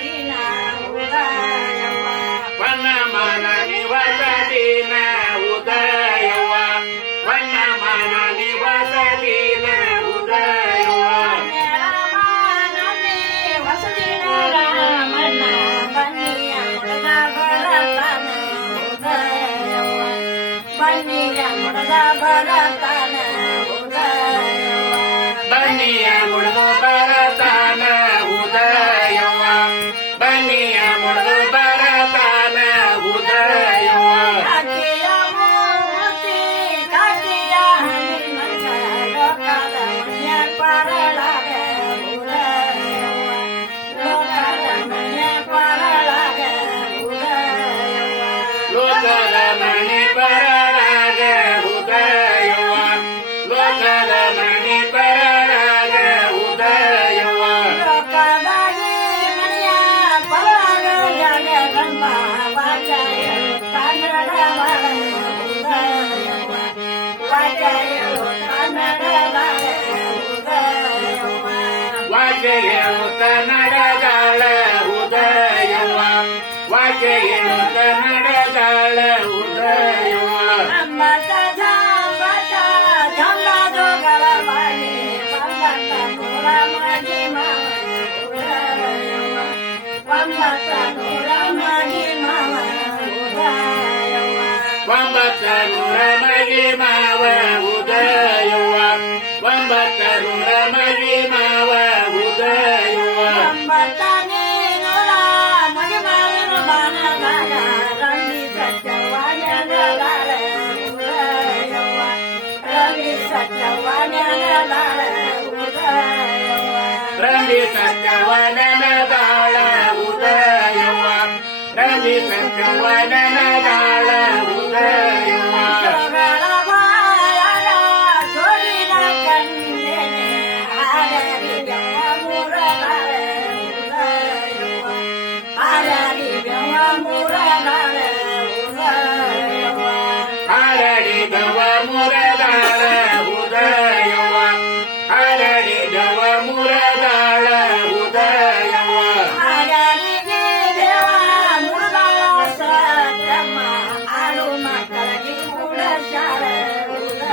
ದಿನ ಉದಯವ ವನಮಾನ ನಿವಾಸ ದಿನ ಉದಯವ ವನಮಾನ ನಿವಾಸ ದಿನ ಉದಯವ ನೆಲಮಾನನೆ ವಸದಿನ ರಾಮಣ್ಣ ಬನ್ನಿಯ ಮುಡದ ಬರತಾನ ಉದಯವ ಬನ್ನಿಯ ಮುಡದ ಬರತಾನ ಉದಯವ ಬನ್ನಿಯ ಮುಡಿದು ಬರತಾನ ಉದಯವ ಬನ್ನಿಯ ಮುಡಿದು ಬರತಾನ ಉದಯವ ಕಾಕಿಯ ಮೂರ್ತಿ ಕಾಕಿಯ ಹನುಮಂತ ಲೋಕದ ಮನೆಯ ಪರಳಾಗ ಉದಯವ ಲೋಕದ ಮನೆಯ ಪರಳಾಗ ಉದಯವ ಲೋಕದ ಮಣಿ ಪರಳಾಗ ಉದಯವ ಲೋಕದ ಮಣಿ ಪರಳಾಗ ಉದಯವ ಲೋಕದಾಗಿ ಮನೆಯ ಪರಳಾಗ ಜಗದಂಬ ವಾಚಾಯ ಕನ್ನಡವಾಳ ಉದಯವ ವಾಚಾಯ ಕನ್ನಡವಾಳ ಉದಯವ ವಾಕ್ಯಗಳು ಕನ್ನಡದಾಳ ಉದಯವ ವಾಕ್ಯಗಳು ಕನ್ನಡದಾಳ ಉದಯವ ಅಂಬತ ಜಾಂಬತ ಜಂಬದೋಗಳ ಬಾಯಿ ಬಂಬತ ನೂರ ಮಹಿಮ ಉದಯವ ಬಂಬತ ನೂರ ಮಹಿಮ ಉದಯವ ಒಂಬತ್ತ ನೂರ ಮಹಿಮಾವ ಉದಯವ ಒಂಬತ್ತ ನೂರ ಮಹಿಮಾವ ಉದಯವ ಒಂಬತ್ತನೇ ನೂರ ಮಹಿಮಾವಿನ ಬಾಣಗಾರ ರಂಗಿ ಸತ್ಯವಾನ್ಯಗಾರ ಉದಯವ ರಂಗಿ ಸತ್ಯವಾನ್ಯಗಾರ ಉದಯವ ರಂಗಿ ಸತ್ಯವನನದಾಳ ಉದಯವ ರಂಗಿ ಸತ್ಯವನನದಾಳ ಉದಯವ ಜೋಗಳ ಬಾಯಾಗ ಜೋಳಿನ ಕಣ್ಣೆನೆ ಹಾರರಿ ಬೆವ ಮೂರಗಾರ ಉದಯವ ಹಾರರಿ ಬೆವ ಮೂರಗಾರ ಉದಯವ ಹರಡಿದವ ಮುರದಾಳ ಉದಯವ ಹರಡಿದವ ಮುರದಾಳ ಉದಯವ ಹಾರರಿಗೆ ದೇವ ಮುರುಗಳ ಸತ್ಯಮ್ಮ ಆಡು ಮಕ್ಕಳಿಗೆ ಕೂಡ ಶಾಲ ಉದಯವ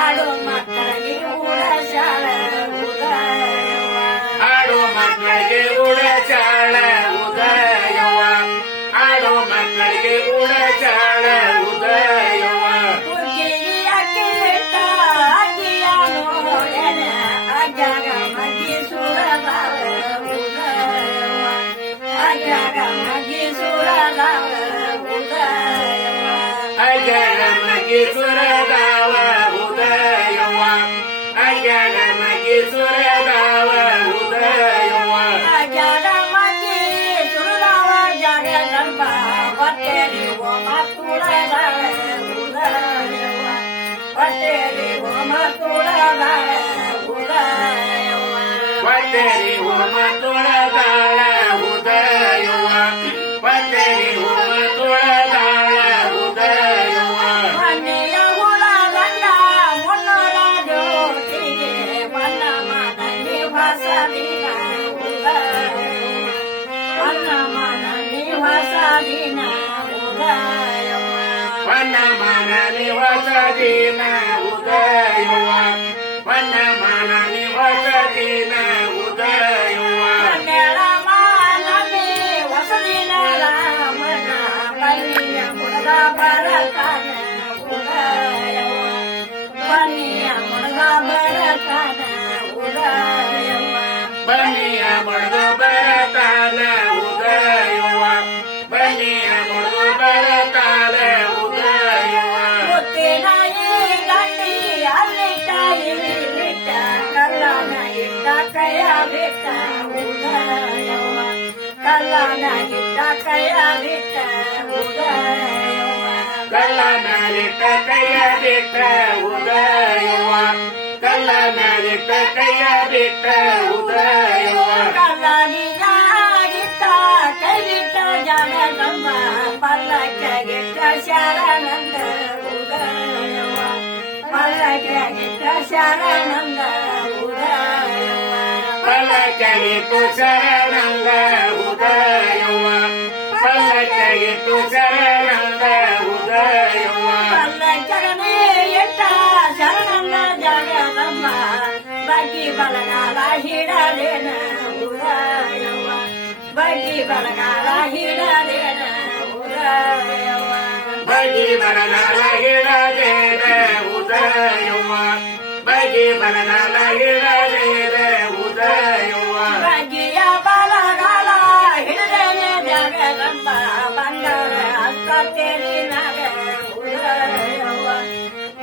ಆಡು ಮಕ್ಕಳಿಗೆ ಕೂಡ ಶಾಲ ಉದಯವ ಆಡು ಮಕ್ಕಳಿಗೆ ಉಡಚಾಳ ಉದಯವ ಆಡು ಮಕ್ಕಳಿಗೆ ಉಡಚಾಳ ಉದಯವ ಕುರ್ಕಿಗೆ ಅಕ್ಕಿ ಇಟ್ಟ ಅಕ್ಕಿಯ ನೋಡೆನ ಅಜ್ಜಾಗ ಮಗ್ಗಿ ಸುರದಾವ ಉದಯವ ಅಜ್ಜಾಗ ಮಗ್ಗಿ ಸುರದಾವ ಉದಯವ ಅಯ್ಯಗ ಮಗಿ ಸುರದಾವ ಉದಯವ ಅಯ್ಯಗ ಮಗಿ ಸುರದಾವ ಉದಯವ ಅಜ್ಜಾಗ ಮಗ್ಗಿ ಸುರದಾವ ಜಗದಂಬ ಹೊಟ್ಟೆಲಿ ಓಮ ತುಳದಾವ ಉದಯವ ಹೊಟ್ಟೆಲಿ ಓಮ ತುಳದಾವ ಉದಯವ ವಟ್ಟರಿ ಹೋಮ ತುಳದಾಳ ಉದಯವ ವಟ್ಟರಿ ಹೋಮ ತುಳದಾಳ ಉದಯವ ಮನೆಯ ಹುಳಗಂಡ ಮುನ್ನೂರ ಜ್ಯೋತಿಗೆ ಮನ್ನ ಮನನಿ ಹೊಸದಿನ ಉದಯವ ಮನ್ನ ಮನನಿ ಹೊಸದಿನ ಉದಯವ ವನ ಮನ ನಿವಸ ದಿನ ಉದಯವ ವನ ಮನ ನಿವಸ ದಿನ ಉದಯವ ನೆಲ ಮಾನವಿ ಹೊಸದಿನ ರಾಮನ ಬನ್ನಿಯ ಮುಡದ ಬರತಾನ ಉದಯವ ಬನ್ನಿಯ ಮುಡದ ಬರತಾನ ಉದಯವ ಬನ್ನಿಯ ಮುಡಿದು ಬರತಾನ ಉದಯವ ಬನ್ನಿಯ ಮುಡಿದು ಬರತಾನ ಉದಯವ ಮುತ್ತಿನಾಯಿ ಗಂಡಿ ಅಲ್ಲಿಟ್ಟ ಇಲ್ಲಿಟ್ಟ ಕಲ್ಲನ ಇಟ್ಟ ಕೈಯ ಬಿಟ್ಟ ಉದಯವ ಕಲ್ಲನ ಇಟ್ಟ ಕೈಯ ಬಿಟ್ಟ ಉದಯವ ಕಲ್ಲ ಮ್ಯಾಲಿಟ್ಟ ಕೈಯ ಬಿಟ್ಟ ಉದಯವ ಕಲ್ಲ ಮ್ಯಾಲಿಟ್ಟ ಕೈಯ ಬಿಟ್ಟ ಉದಯವ ಕಲ್ಲನಿಗಾಗಿಟ್ಟ ಕೈ ಬಿಟ್ಟ ಜಗದಂಬ ಪಲ್ಲಕ್ಕಿಗಿಟ್ಟ ಶರಣಂದ ಉದಯವ ಪಲ್ಲಕ್ಕಿಗಿಟ್ಟ ಶರಣಂದ ಉದಯವ ಪಲ್ಲಕ್ಕಿಗಿಟ್ಟು ಶರಣಂಗ ಉದಯವ ಪಲ್ಲಕ್ಕಿಗಿಟ್ಟು ಶರಣಂಗ ಉದಯವ ಪಲ್ಲಕ್ಕನೆ ಎಟ್ಟ ಶರಣಂಗ ಜಗದಮ್ಮ ಬಗ್ಗಿ ಬಲಗಾಲ ಹಿಡಲೇನ ಉದಯವ ಬಗ್ಗಿ ಬಲಗಾಲ ಹಿಡಲೇನ ಉದಯವ ಬಗಿ ಬರಗಾಲ ಹಿಡಲೇನ ಉದಯವ ಬಗಿ ಬರಗಾಲ ಹಿಡಲೇನ ಉದಯವ ಬಗ್ಗಿಯ ಬಲಗಾಲ ಹಿಡಲೇನೆ ಜಗದಮ್ಮ ಬಂಗಾರ ಹಸ್ತ ತೆಲಿನಾಗ ಉದಯವ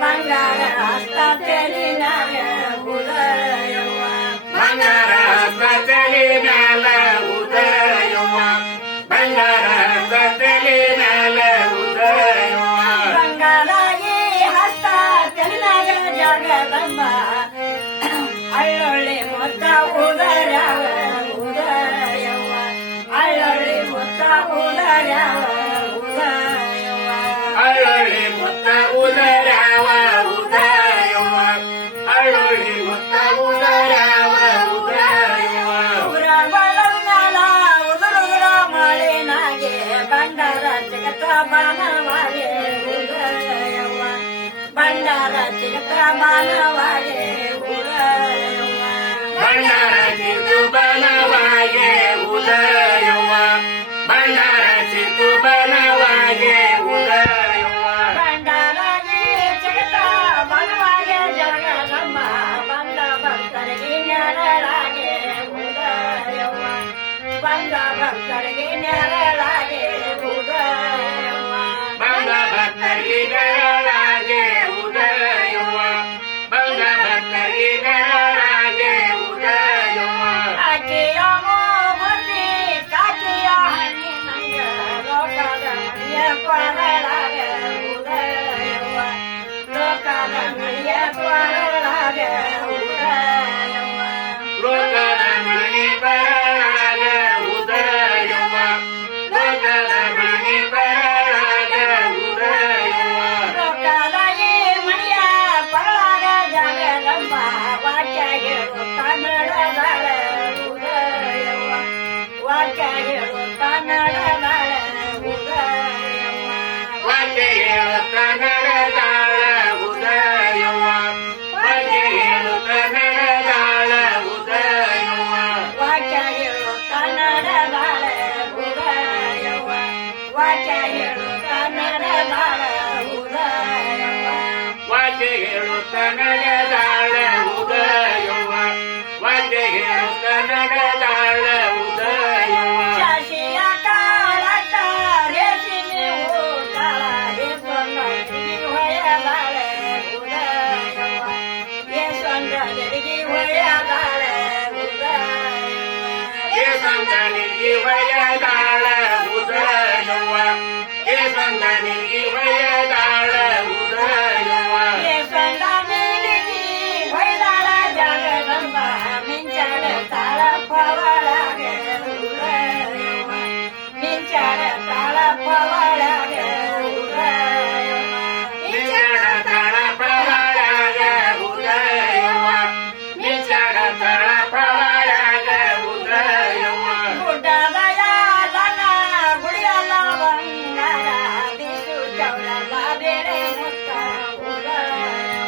ಬಂಗಾರ ಹಸ್ತ ತೆಲಿನಾಗ ಉದಯವ ಬಂಗಾರ ಬದಲಿ ಮ್ಯಾಲ ಉದಯವ ಬಂಗಾರ ಬದಲಿ ಮ್ಯಾಲ ಉದಯವ ಬಂಗಾರಾಗಿ ಹಸ್ತ ತೆಲಿನಾಗ ಜಗದಮ್ಮ ಅಳ್ಳೊಳ್ಳಿ ಮೊತ್ತ ಉದರ್ಯಾವ ಉದಯವ ಅಳ್ಳೊಳ್ಳಿ ಮೊತ್ತ ಉದರ್ಯಾವ ಉದಯವ ಅಳ್ಳೊಳ್ಳಿ ಮುತ್ತ ಉದರವ ಉದಯವ ಅಳ್ಳೊಳ್ಳಿ ಮುತ್ತ ಉದರವ ಉದಯವ ಊರ ಬಳಂಗಾಲ ಉದುರುದ್ರ ಮಳೆನಾಗೆ ಬಂಡಾರ ಚಿಗತ ಬಾನವಾಗೆ ಉದಯವ ಬಂಡಾರ ಚಿಗತ ಬಾನವಾಗೆ ಉದಯವ ಬಂಡಾರ ಚಿತ್ತು ಬಲವಾಗೆ ಉದಯವ ಬಂಡಾರ ಚಿತ್ತು ಬಲವಾಗೆ ಉದಯವ ಬಂಡಾರಾಗಿ ಚಿಗತ ಬಾನವಾಗೆ ಜಗದಮ್ಮ ಬಂದ ಭಕ್ತರಿಗೆ ನೆರಳಾಗೆ ಉದಯವ ಬಂದ ಭಕ್ತರಿಗೆ ನೆರಳಾಗೆ ಉದಯವ ಬಂದ ಭಕ್ತರಿಗೆ ನೆರಳಾಗೆ ಉದಯವ ಬಂದ ಭಕ್ತರಿಗೆ ನೆರಳಾಗೆ ಉದಯವ ಆಕೆಯ ಮೂಗುತಿ ಕಾಕೆಯ ಹಣ್ಣಿನಂಗ ಲೋಕದ ಮಣಿಯ ಕೊರಳಾಗ ಉದಯವ ಲೋಕದ ಮಣಿಯ ಕೊರಳಾಗ ಉದಯವ ಲೋಕದ ಮಣಿ ಬರಳಾಗ ಉದಯವ ಲೋಕದ ಮಣಿ ಬರಳಾಗ ಉದಯವ ಲೋಕದಾಗಿ ಮಣಿಯ ಕೊರಳಾಗ ಜಗದಮ್ಮ ವಾಕ್ಯ ಹೇಳು ಕನ್ನಡದಾಳ ಉದಯವ ವಾಕ್ಯ ಹೇಳು ಕನ್ನಡದಾಳ ಉದಯವ ವಾಕ್ಯ ಹೇಳು ಕನ್ನಡದಾಳ ಉದಯವ ವಾಕ್ಯ ಹೇಳು ಕನ್ನಡದಾಳ ಉದಯವ ವಾಕ್ಯ ಹೇಳು ಕನ್ನಡದಾಳ ಉದಯವ ವಾಕ್ಯ ಹೇಳು ಕನ್ನಡದಾಳ ಉದಯವ ವಾಕ್ಯ ಹೇಳು ಕನ್ನಡದಾಳ ಉದಯವ ವಾಕ್ಯ ಹೇಳು ಕನ್ನಡದಾಳ ಉದಯವ ಶಶಿಯ ಕಾಳಟ ರೇಷಿನಿ ಊಟಳ ಯಶವಂತರಿಗೆ ಹೊಯದಾಳ ಉದಯವ ಯಶವಂತರಿಗೆ ಹೊಯದಾಳ ಉದಯವ ಏ ಸಂದನಿಗೆ ವಯದಾಳ ಉದಯವ ಏ ಸಂದನಿಗೆ ವಯದಾಳ ಉದಯವ ಯಶವಂತನಿಗೆ ಹೊಯದಾಳ ಜಗದಂಬ ಮಿಂಚಾಡ ತಾಳ ಪವಳಾಗ ಉದಯವ ಮಿಂಚಾಡ ತಾಳ ಪವಳಾಗ ಉದಯವ ನಿಜಡ ತಳ ಪ್ರವಳಾಗ ಉದಯವ ನಿಜಡ ತಳ ಪ್ರವಳಾಗ ಉದಯವ ಗುಡ್ಡದಯಾದನ ಗುಡಿಯಲ್ಲ ಬಂಗಾರ ಬಿಸು ಚೌರಲ್ಲ ಬೇರೆ ಮುತ್ತ ಉದಯವ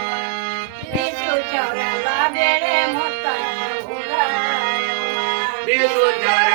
ಬಿಸು ಚೌರಲ್ಲ ಬೇರೆ ಮುತ್ತ ಉದಯವ ಬಿಸು ಚರ